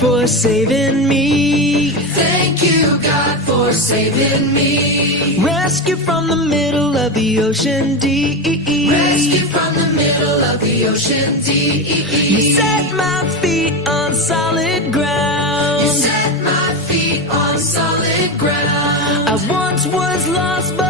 for saving me. Thank you, God, for saving me. Rescue from the middle of the ocean deep. Rescue from the middle of the ocean deep. You set my feet on solid ground. You set my feet on solid ground. I once was lost, but